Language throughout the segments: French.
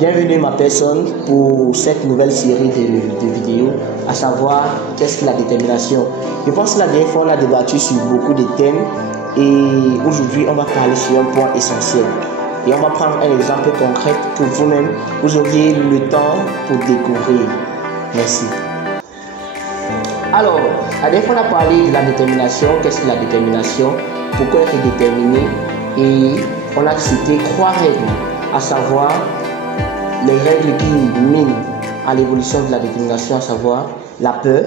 Bienvenue ma personne pour cette nouvelle série de vidéos, à savoir qu'est-ce que la détermination. Je pense que la dernière fois on a débattu sur beaucoup de thèmes et aujourd'hui on va parler sur un point essentiel. Et on va prendre un exemple concret que vous-même vous auriez le temps pour découvrir. Merci. Alors, la dernière fois on a parlé de la détermination, qu'est-ce que la détermination, pourquoi être déterminé, et on a cité 3 règles, à savoir les règles qui minent à l'évolution de la détermination, à savoir la peur,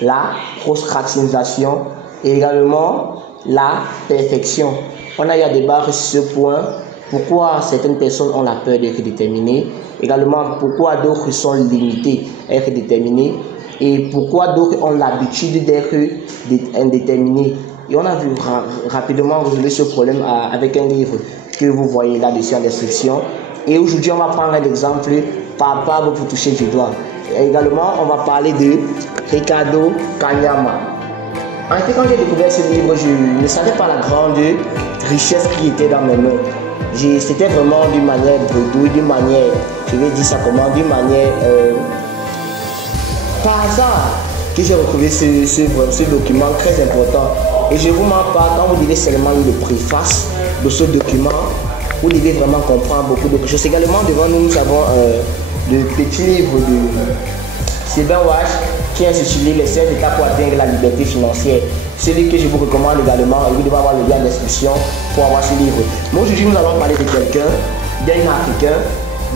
la procrastination et également la perfection. On a eu à débattre sur ce point, pourquoi certaines personnes ont la peur d'être déterminées, également pourquoi d'autres sont limités à être déterminés et pourquoi d'autres ont l'habitude d'être indéterminés. Et on a vu rapidement résoudre ce problème avec un livre que vous voyez là-dessus en description. Et aujourd'hui, on va prendre un exemple palpable pour toucher du doigt. Et également, on va parler de Ricardo Kanyama. En fait, quand j'ai découvert ce livre, je ne savais pas la grande richesse qui était dans mes mains. C'était vraiment d'une manière bredouille, d'une manière, je vais dire ça comment, d'une manière par hasard que j'ai retrouvé ce document très important. Et je ne vous mens pas, quand vous devez seulement lire le préface de ce document, vous devez vraiment comprendre beaucoup de choses. Également, devant nous, nous avons le petit livre de Sylvain Wash qui est intitulé Les 7 étapes pour atteindre la liberté financière. Celui que je vous recommande également, et vous devez avoir le lien en description pour avoir ce livre. Mais aujourd'hui, nous allons parler de quelqu'un, d'un Africain,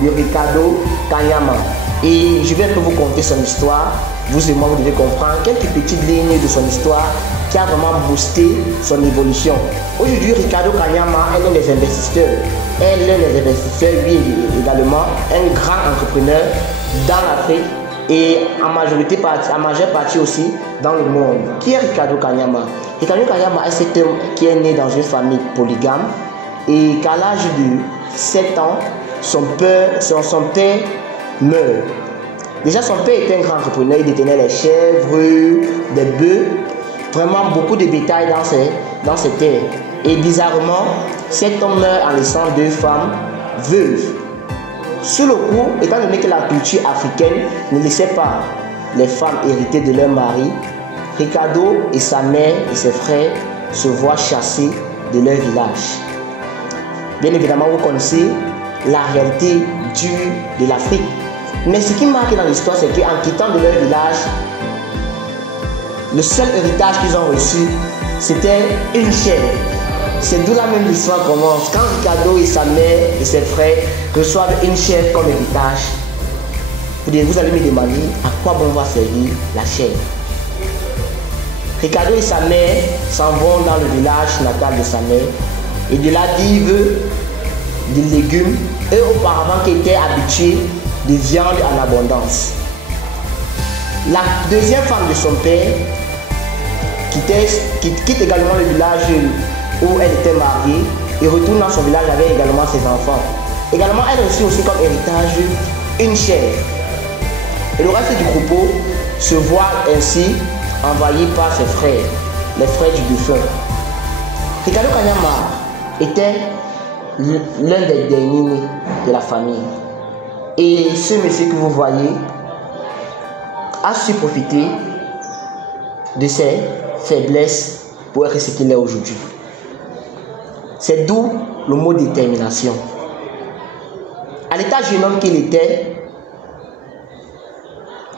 de Ricardo Kanyama. Et je vais un peu vous conter son histoire. Vous et moi, vous devez comprendre quelques petites lignes de son histoire qui a vraiment boosté son évolution. Aujourd'hui, Ricardo Kanyama est l'un des investisseurs. Elle est l'un des investisseurs, lui également, un grand entrepreneur dans l'Afrique et en majeure partie aussi dans le monde. Qui est Ricardo Kanyama? Ricardo Kanyama est cet homme qui est né dans une famille polygame et qu'à l'âge de 7 ans, son père meurt. Déjà, son père était un grand entrepreneur, il détenait les chèvres, des bœufs, vraiment beaucoup de bétail dans ses terres. Et bizarrement, cet homme meurt en laissant 2 femmes veuves. Sur le coup, étant donné que la culture africaine ne laissait pas les femmes hériter de leur mari, Ricardo et sa mère et ses frères se voient chassés de leur village. Bien évidemment, vous connaissez la réalité dure de l'Afrique. Mais ce qui marque dans l'histoire, c'est qu'en quittant de leur village, le seul héritage qu'ils ont reçu, c'était une chèvre. C'est d'où la même histoire commence. Quand Ricardo et sa mère et ses frères reçoivent une chèvre comme héritage, vous allez me demander à quoi bon va servir la chèvre. Ricardo et sa mère s'en vont dans le village natal de sa mère et de là vivent des légumes, eux auparavant qui étaient habitués de viande en abondance. La deuxième femme de son père quitte également le village où elle était mariée et retourne dans son village avec également ses enfants. Également, elle reçut aussi comme héritage une chèvre. Et le reste du troupeau se voit ainsi envahi par ses frères, les frères du défunt. Ricardo Kanyama était l'un des derniers de la famille. Et ce monsieur que vous voyez a su profiter de ses faiblesses pour être ce qu'il est aujourd'hui. C'est d'où le mot détermination. À l'état jeune homme qu'il était,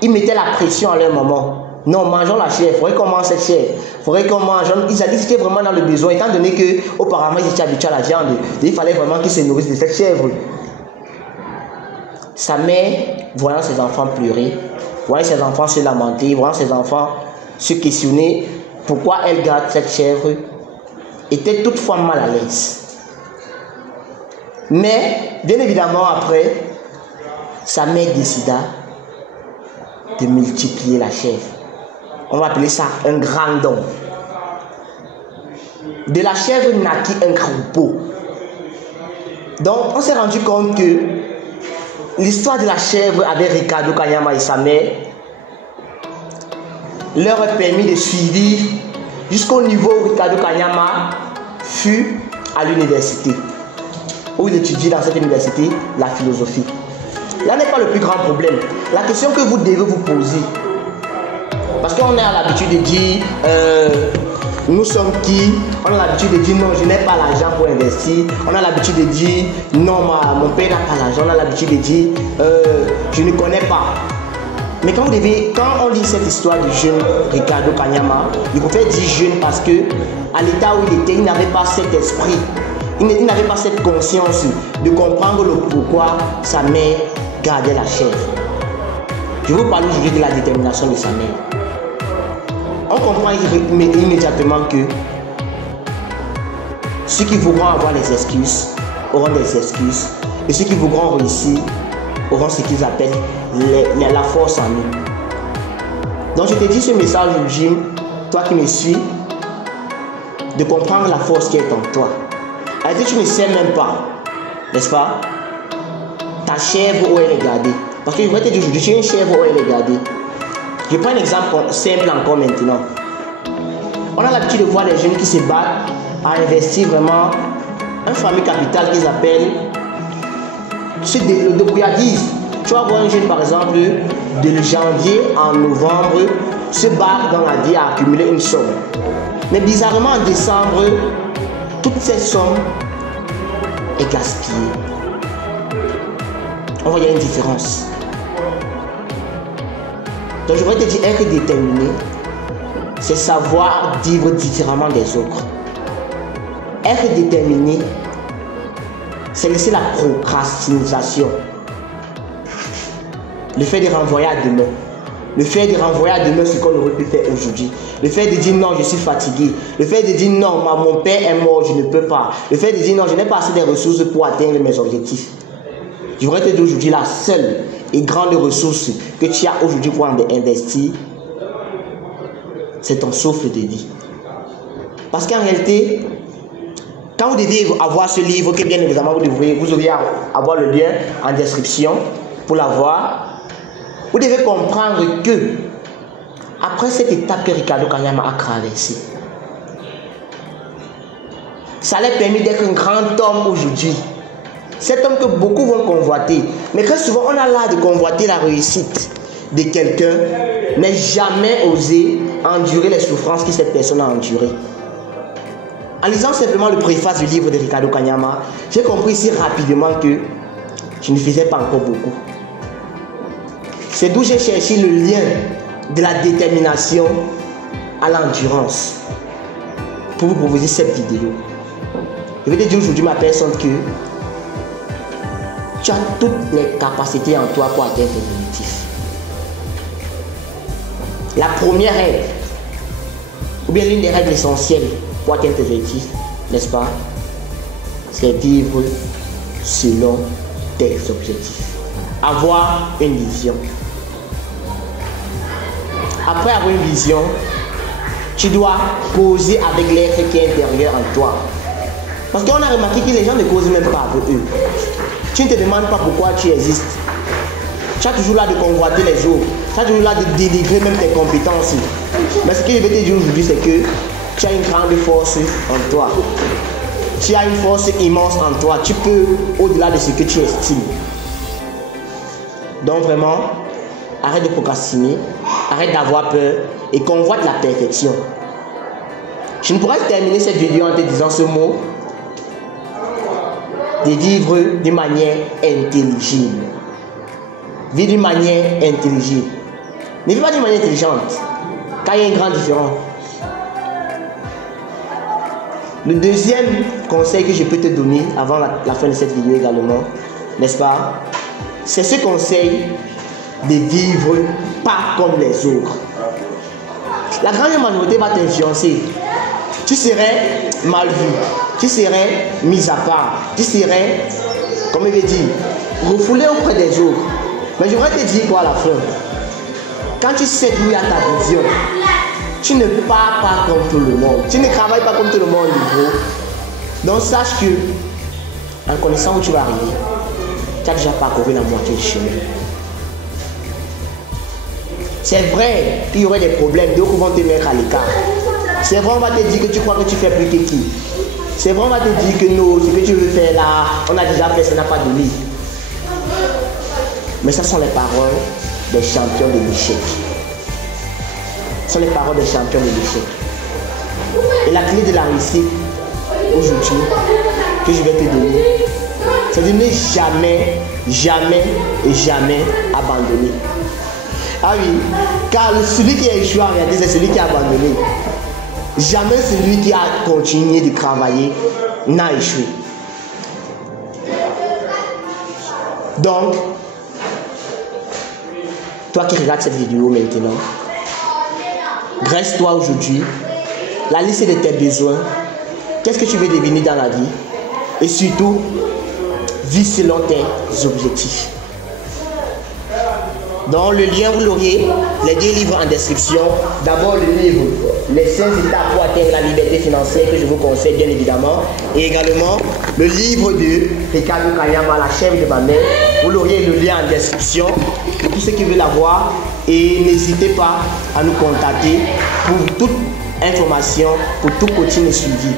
il mettait la pression à leur maman. Non, mangeons la chèvre, il faudrait qu'on mange cette chèvre, il faudrait qu'on mange. Ils étaient vraiment dans le besoin, étant donné qu'auparavant ils étaient habitués à la viande. Il fallait vraiment qu'ils se nourrissent de cette chèvre. Sa mère, voyant ses enfants pleurer, voyant ses enfants se lamenter, voyant ses enfants se questionner pourquoi elle garde cette chèvre, était toutefois mal à l'aise. Mais, bien évidemment, après, sa mère décida de multiplier la chèvre. On va appeler ça un grand don. De la chèvre naquit un troupeau. Donc, on s'est rendu compte que l'histoire de la chèvre avec Ricardo Kanyama et sa mère leur a permis de suivre jusqu'au niveau où Ricardo Kanyama fut à l'université, où il étudiait dans cette université la philosophie. là n'est pas le plus grand problème. La question que vous devez vous poser, parce qu'on a l'habitude de dire nous sommes qui, on a l'habitude de dire non, je n'ai pas l'argent pour investir, on a l'habitude de dire non, mon père n'a pas l'argent, on a l'habitude de dire je ne connais pas. Mais quand on lit cette histoire du jeune Ricardo Kanyama, il faut faire dire jeune parce que à l'état où il était, il n'avait pas cet esprit, il n'avait pas cette conscience de comprendre le pourquoi sa mère gardait la chèvre. Je vous parle aujourd'hui de la détermination de sa mère. On comprend immédiatement que ceux qui voudront avoir les excuses auront des excuses et ceux qui voudront réussir auront ce qu'ils appellent la force en eux. Donc je te dis ce message aujourd'hui, toi qui me suis, de comprendre la force qui est en toi. Alors tu ne sais même pas, n'est-ce pas, ta chèvre où elle est gardée. Parce que je vais te dire aujourd'hui, tu as une chèvre où elle est gardée. Je prends un exemple simple encore maintenant. On a l'habitude de voir les jeunes qui se battent à investir vraiment un fameux capital qu'ils appellent le débrouillardise. Tu vas voir un jeune par exemple de janvier en novembre se battre dans la vie à accumuler une somme. Mais bizarrement en décembre, toute cette somme est gaspillée. On voit qu'il y a une différence. Donc je voudrais te dire, être déterminé, c'est savoir vivre différemment des autres. Être déterminé, c'est laisser la procrastination. Le fait de renvoyer à demain. Le fait de renvoyer à demain ce qu'on aurait pu faire aujourd'hui. Le fait de dire non, je suis fatigué. Le fait de dire non, mon père est mort, je ne peux pas. Le fait de dire non, je n'ai pas assez de ressources pour atteindre mes objectifs. Je voudrais te dire aujourd'hui, la seule et grande ressource que tu as aujourd'hui pour investir, c'est ton souffle de vie. Parce qu'en réalité, quand vous devez avoir ce livre, que bien évidemment vous devriez avoir le lien en description pour l'avoir, vous devez comprendre que après cette étape que Ricardo Kanyama a traversée, ça lui a permis d'être un grand homme aujourd'hui. Cet homme que beaucoup vont convoiter. Mais très souvent, on a l'art de convoiter la réussite de quelqu'un, mais jamais osé endurer les souffrances que cette personne a endurées. En lisant simplement le préface du livre de Ricardo Kanyama, j'ai compris si rapidement que je ne faisais pas encore beaucoup. C'est d'où j'ai cherché le lien de la détermination à l'endurance pour vous proposer cette vidéo. Je vais te dire aujourd'hui, ma personne, que tu as toutes les capacités en toi pour atteindre tes objectifs. La première règle, ou bien l'une des règles essentielles pour atteindre tes objectifs, n'est-ce pas, c'est vivre selon tes objectifs. Avoir une vision. Après avoir une vision, tu dois causer avec l'être qui est intérieur en toi. Parce qu'on a remarqué que les gens ne causent même pas avec eux. Tu ne te demandes pas pourquoi tu existes. Tu as toujours là de convoiter les autres. Tu as toujours là de dénigrer même tes compétences. Mais ce que je vais te dire aujourd'hui, c'est que tu as une grande force en toi. Tu as une force immense en toi. Tu peux au-delà de ce que tu estimes. Donc vraiment, arrête de procrastiner, arrête d'avoir peur et convoite la perfection. Je ne pourrais terminer cette vidéo en te disant ce mot: de vivre d'une manière intelligible. Vivre d'une manière intelligible. Ne vis pas d'une manière intelligente, car il y a une grande différence. Le deuxième conseil que je peux te donner avant la fin de cette vidéo également, n'est-ce pas, c'est ce conseil de vivre pas comme les autres. La grande majorité va t'influencer. Tu serais mal vu, tu serais mis à part, tu serais, comme il veut dire, refoulé auprès des autres. Mais je voudrais te dire quoi à la fin. Quand tu sais d'où il y a ta vision, tu ne pars pas comme tout le monde. Tu ne travailles pas comme tout le monde, gros. Donc sache que, en connaissant où tu vas arriver, tu as déjà parcouru la moitié du chemin. C'est vrai qu'il y aurait des problèmes, d'autres vont te mettre à l'écart. C'est vrai, on va te dire que tu crois que tu fais plus que qui. C'est vrai, on va te dire que non, ce que tu veux faire là, on a déjà fait, ça n'a pas de lit. Mais ce sont les paroles des champions de l'échec. Ce sont les paroles des champions de l'échec. Et la clé de la réussite aujourd'hui que je vais te donner, c'est de ne jamais, jamais et jamais abandonner. Ah oui, car celui qui a échoué en réalité, c'est celui qui a abandonné. Jamais celui qui a continué de travailler n'a échoué. Donc, toi qui regardes cette vidéo maintenant, dresse-toi aujourd'hui la liste de tes besoins. Qu'est-ce que tu veux devenir dans la vie? Et surtout, vis selon tes objectifs. Dans le lien, vous l'aurez, les 2 livres en description. D'abord le livre Les 5 étapes pour atteindre la liberté financière que je vous conseille bien évidemment. Et également le livre de Ricardo Kayama, La chèvre de ma mère. Vous l'aurez le lien en description pour tous ceux qui veulent l'avoir. Et n'hésitez pas à nous contacter pour toute information, pour tout coaching et suivi.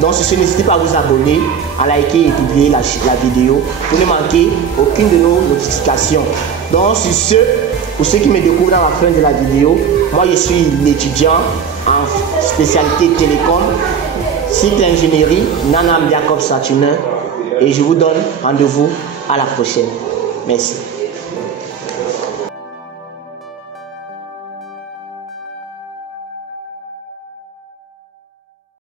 Donc sur ce, n'hésitez pas à vous abonner, à liker et publier la vidéo pour ne manquer aucune de nos notifications. Donc sur ce, pour ceux qui me découvrent dans la fin de la vidéo, moi je suis l'étudiant en spécialité télécom, cycle ingénierie, Nanam Jacob Saturnin, et je vous donne rendez-vous à la prochaine. Merci.